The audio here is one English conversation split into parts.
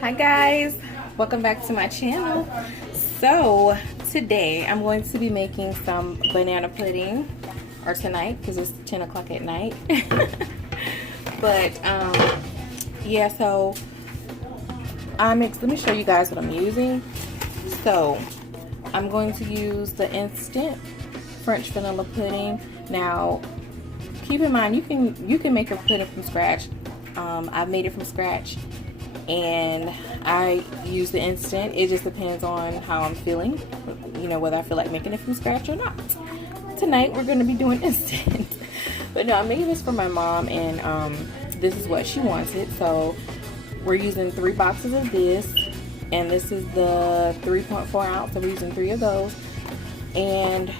Hi guys, welcome back to my channel. So today I'm going to be making some banana pudding, or tonight because it's 10 o'clock at night. But yeah, so let me show you guys what I'm using. So I'm going to use the instant French vanilla pudding. Now keep in mind, you can make a pudding from scratch. I've made it from scratch and I use the instant. It just depends on how I'm feeling, you know, whether I feel like making it from scratch or not. Tonight we're going to be doing instant. But no, I made this for my mom, and this is what she wanted. So we're using 3 boxes of this, and this is the 3.4 ounce, so we're using 3 of those, and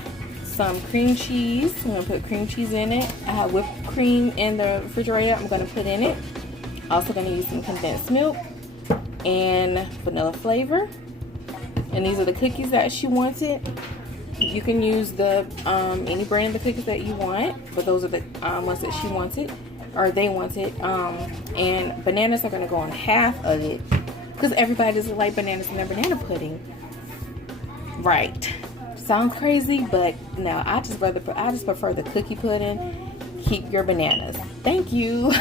some cream cheese. I'm going to put cream cheese in it. I have whipped cream in the refrigerator. I'm going to put in it. Also going to use some condensed milk and vanilla flavor. And these are the cookies that she wanted. You can use the any brand of the cookies that you want, but those are the ones that she wanted, or they wanted. And bananas are going to go on half of it because everybody doesn't like bananas in their banana pudding. Right. Sounds crazy, but no, I just prefer the cookie pudding. Keep your bananas. Thank you.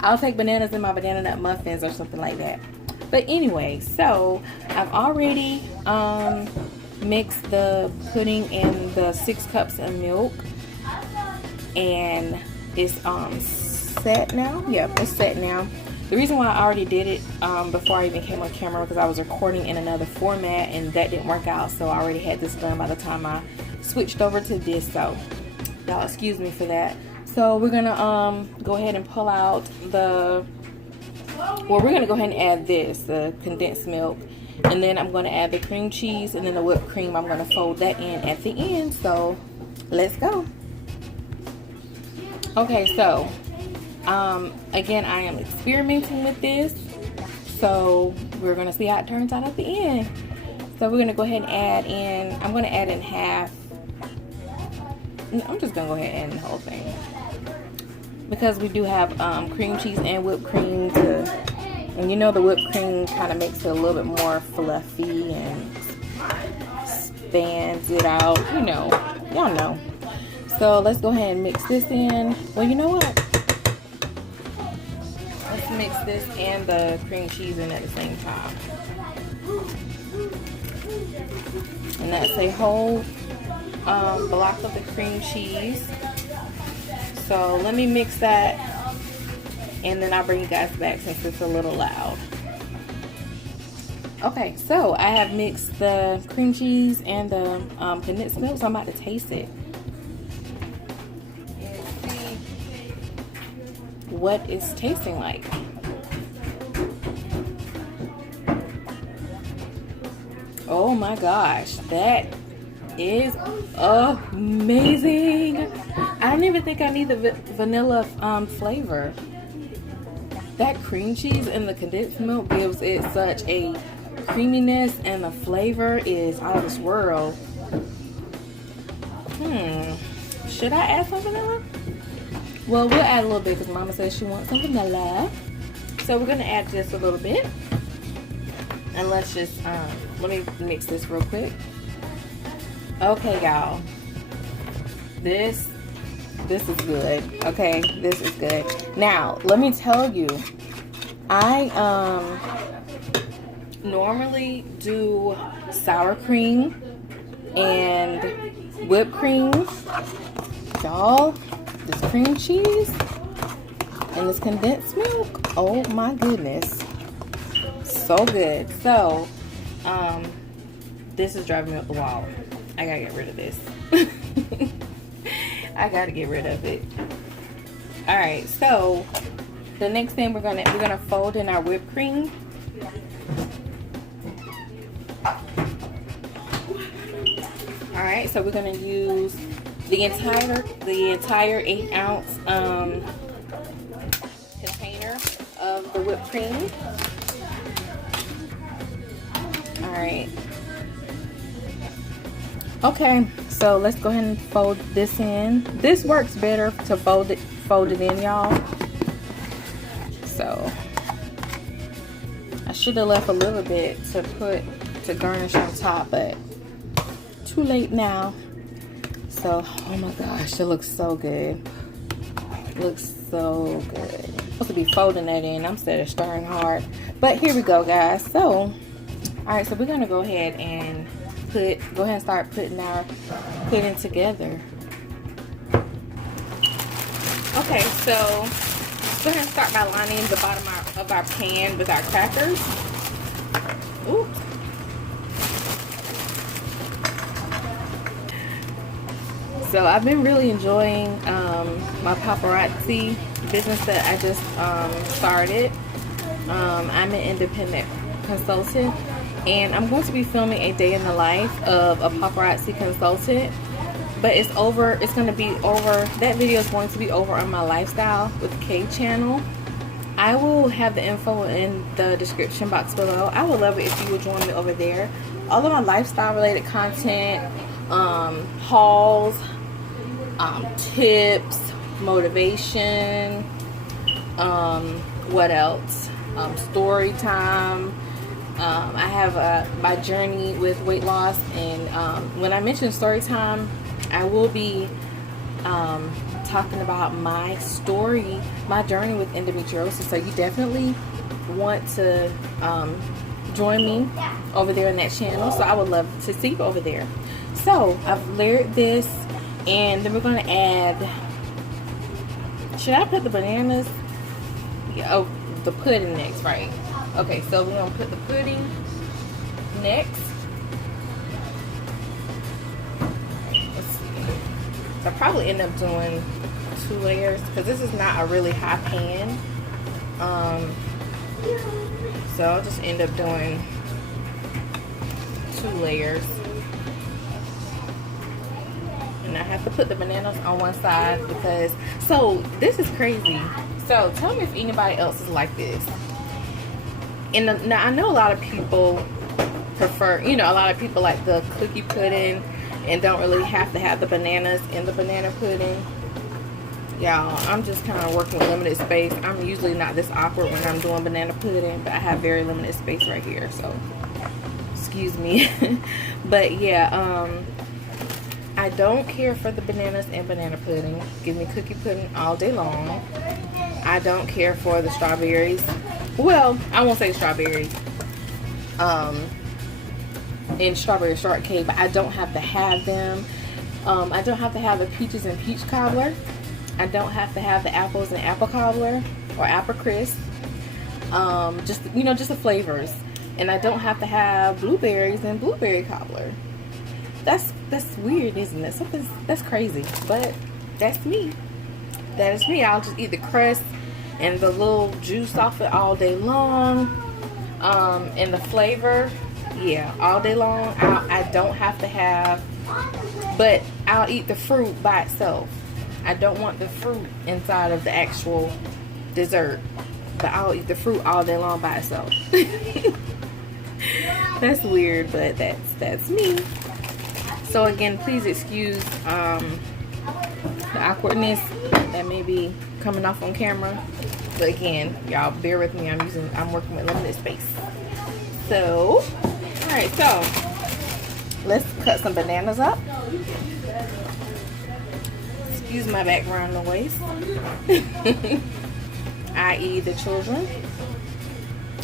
I'll take bananas in my banana nut muffins or something like that. But anyway, so I've already mixed the pudding in the 6 cups of milk, and it's set now. Yep, it's set now. The reason why I already did it before I even came on camera, because I was recording in another format and that didn't work out, so I already had this done by the time I switched over to this. So y'all excuse me for that. So we're gonna go ahead and pull out the, we're gonna go ahead and add this, the condensed milk, and then I'm gonna add the cream cheese, and then the whipped cream. I'm gonna fold that in at the end. So let's go. Okay, so again, I am experimenting with this, so we're gonna see how it turns out at the end. So we're gonna go ahead and add in, I'm gonna add in half. I'm just gonna go ahead and add the whole thing, because we do have cream cheese and whipped cream and you know the whipped cream kind of makes it a little bit more fluffy and spans it out, you know, y'all know. So let's go ahead and mix this in. Well, you know what? Let's mix this and the cream cheese in at the same time. And that's a whole block of the cream cheese. So let me mix that, and then I'll bring you guys back since it's a little loud. Okay, so I have mixed the cream cheese and the condensed milk, so I'm about to taste it and see what it's tasting like. Oh my gosh, that is amazing. I don't even think I need the vanilla flavor. That cream cheese and the condensed milk gives it such a creaminess, and the flavor is out of this world. Should I add some vanilla? Well, we'll add a little bit because Mama says she wants some vanilla. So we're gonna add just a little bit, and let's just let me mix this real quick. Okay, y'all, this is good. Okay, this is good. Now let me tell you, I normally do sour cream and whipped cream. Y'all, this cream cheese and this condensed milk, oh my goodness, so good. So this is driving me up the wall. I gotta get rid of this. I gotta get rid of it. All right, so the next thing we're gonna fold in our whipped cream. All right, so we're gonna use the entire 8-ounce container of the whipped cream. All right. Okay, so let's go ahead and fold this in. This works better to fold it in, y'all. So I should have left a little bit to garnish on top, but too late now. So, oh my gosh, it looks so good. Looks so good. I'm supposed to be folding that in. I'm instead of stirring hard. But here we go, guys. So, alright, so we're gonna go ahead and start putting our pudding together. Okay, so go ahead and start by lining the bottom of our pan with our crackers. Ooh. So I've been really enjoying my paparazzi business that I just started. I'm an independent consultant, and I'm going to be filming a day in the life of a paparazzi consultant. But it's going to be over, that video is going to be over on my Lifestyle with Kay channel. I will have the info in the description box below. I would love it if you would join me over there. All of my lifestyle related content, hauls, tips, motivation, what else? Story time. I have my journey with weight loss, and when I mention story time, I will be talking about my story, my journey with endometriosis. So you definitely want to join me over there in that channel. So I would love to see you over there. So I've layered this, and then we're going to add, should I put the bananas? Yeah, oh, the pudding next, right? Okay, so we're going to put the pudding next. I'll probably end up doing 2 layers because this is not a really high pan. So I'll just end up doing 2 layers. And I have to put the bananas on one side because, so this is crazy. So tell me if anybody else is like this. And now I know a lot of people prefer, a lot of people like the cookie pudding and don't really have to have the bananas in the banana pudding. Y'all, I'm just kind of working with limited space. I'm usually not this awkward when I'm doing banana pudding, but I have very limited space right here, so excuse me. But yeah, I don't care for the bananas and banana pudding. Give me cookie pudding all day long. I don't care for the strawberries. Well, I won't say strawberries. In strawberry shortcake, but I don't have to have them. I don't have to have the peaches and peach cobbler. I don't have to have the apples and apple cobbler or apple crisp. Just the flavors. And I don't have to have blueberries and blueberry cobbler. That's weird, isn't it? That's crazy, but that's me. That is me. I'll just eat the crust and the little juice off it all day long. And the flavor, yeah, all day long. I don't have to have, but I'll eat the fruit by itself. I don't want the fruit inside of the actual dessert, but I'll eat the fruit all day long by itself. That's weird, but that's me. So again, please excuse the awkwardness that may be coming off on camera. But again, y'all bear with me. I'm working with limited space. So, all right. So let's cut some bananas up. Excuse my background noise. I.e. the children.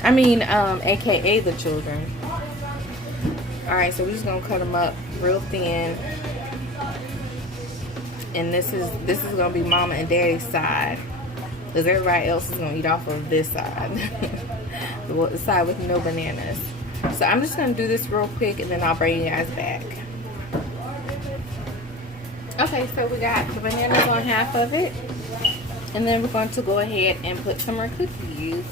I mean, AKA the children. Alright, so we're just gonna cut them up real thin. And this is gonna be mama and daddy's side, because everybody else is gonna eat off of this side. The side with no bananas. So I'm just gonna do this real quick and then I'll bring you guys back. Okay, so we got the bananas on half of it. And then we're going to go ahead and put some more cookies.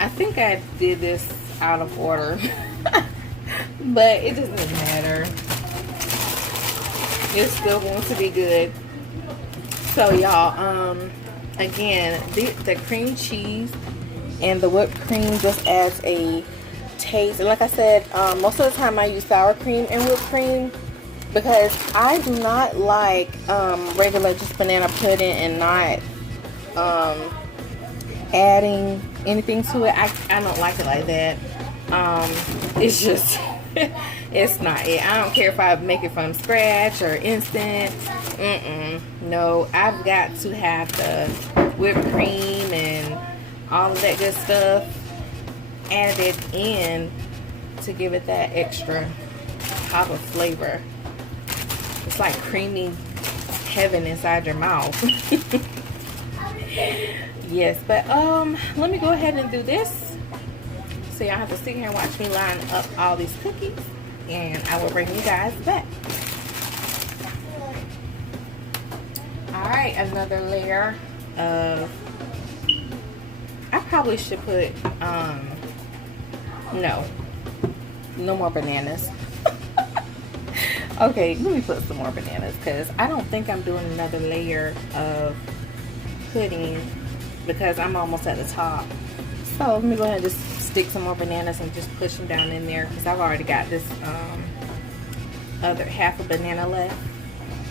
I think I did this out of order. But it doesn't matter. It's still going to be good. So y'all, again, the cream cheese and the whipped cream just adds a taste. And like I said, most of the time I use sour cream and whipped cream, because I do not like regular just banana pudding and not adding anything to it. I don't like it like that. It's just it's not it. I don't care if I make it from scratch or instant. No, I've got to have the whipped cream and all of that good stuff added in to give it that extra pop of flavor. It's like creamy heaven inside your mouth. Yes, but let me go ahead and do this. So y'all have to sit here and watch me line up all these cookies, and I will bring you guys back. Alright, another layer of, I probably should put no more bananas. Okay, let me put some more bananas, because I don't think I'm doing another layer of pudding because I'm almost at the top. So let me go ahead and just stick some more bananas and just push them down in there, because I've already got this other half a banana left.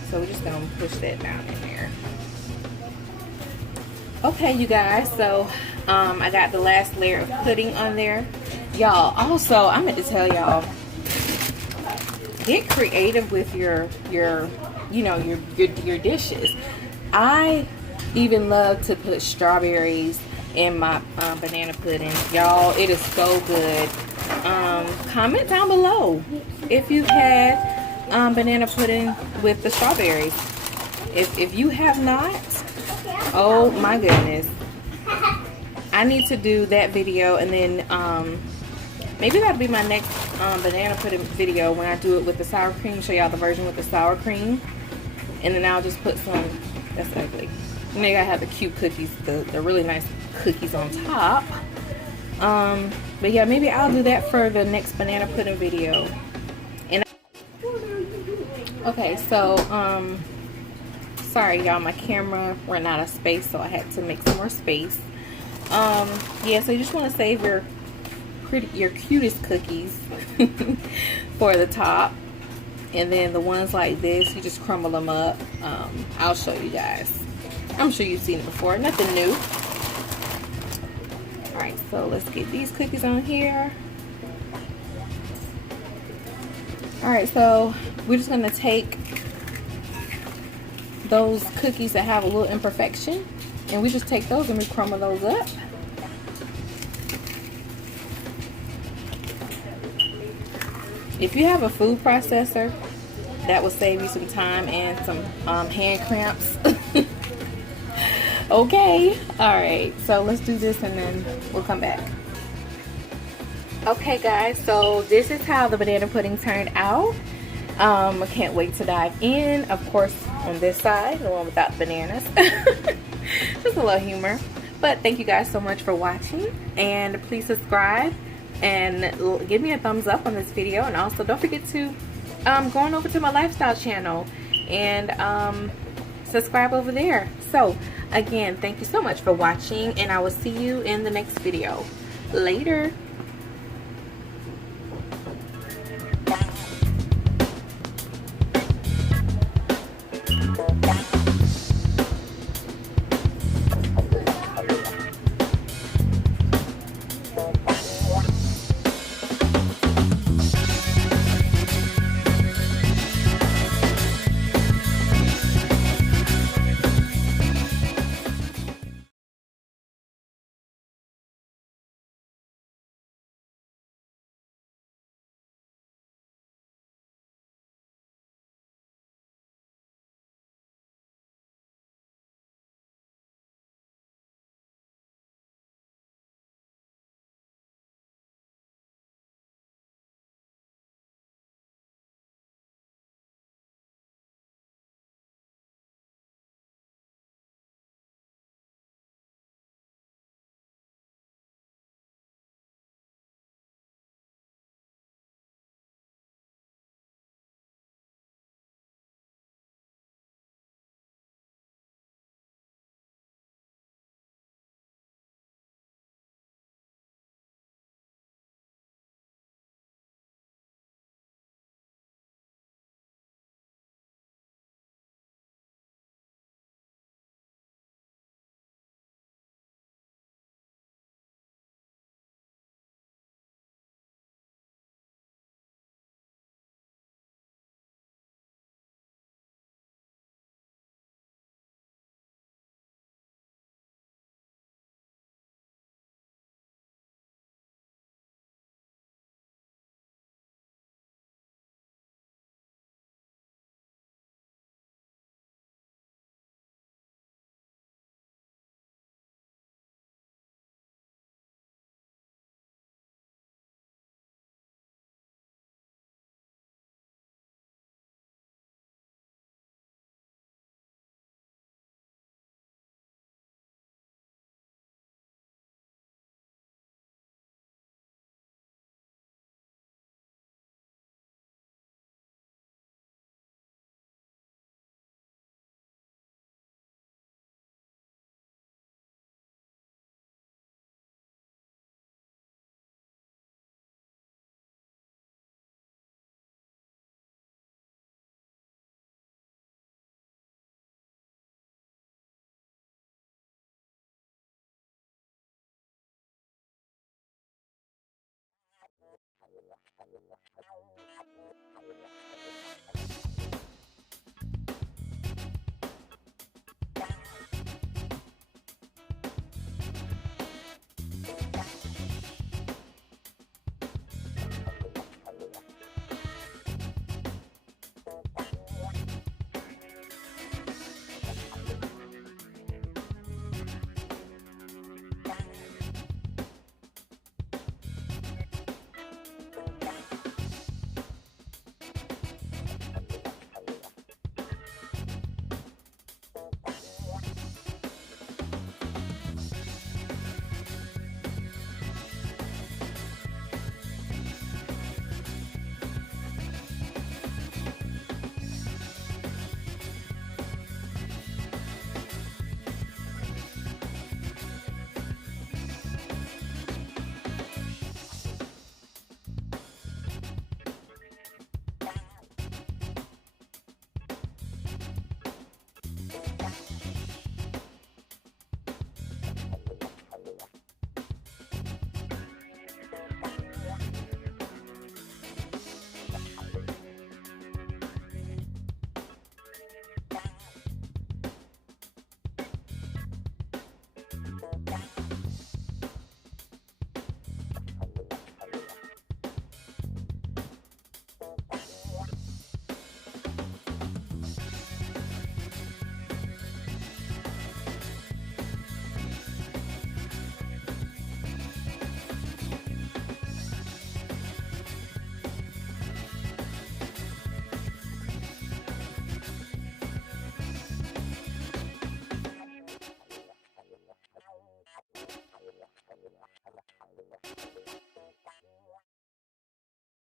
So we're just gonna push that down in there. Okay, you guys, so I got the last layer of pudding on there. Y'all, also, I meant to tell y'all, get creative with your dishes. I even love to put strawberries in my banana pudding. Y'all, it is so good. Comment down below if you've had banana pudding with the strawberries. If you have not, oh my goodness, I need to do that video, and then maybe that'll be my next banana pudding video when I do it with the sour cream. Show y'all the version with the sour cream, and then I'll just put some, that's ugly. And then I have the cute cookies, the really nice cookies on top. But yeah, maybe I'll do that for the next banana pudding video. And okay, so sorry y'all, my camera ran out of space, so I had to make some more space. Yeah, so you just want to save your cutest cookies for the top, and then the ones like this, you just crumble them up. I'll show you guys. I'm sure you've seen it before, nothing new. Alright, so let's get these cookies on here. Alright, so we're just gonna take those cookies that have a little imperfection, and we just take those and we crumble those up. If you have a food processor, that will save you some time and some hand cramps. Okay, alright, so let's do this and then we'll come back. Okay guys, so this is how the banana pudding turned out. I can't wait to dive in. Of course, on this side, the one without bananas. Just a little humor. But thank you guys so much for watching, and please subscribe and give me a thumbs up on this video, and also don't forget to go on over to my lifestyle channel and subscribe over there. So again, thank you so much for watching, and I will see you in the next video. Later.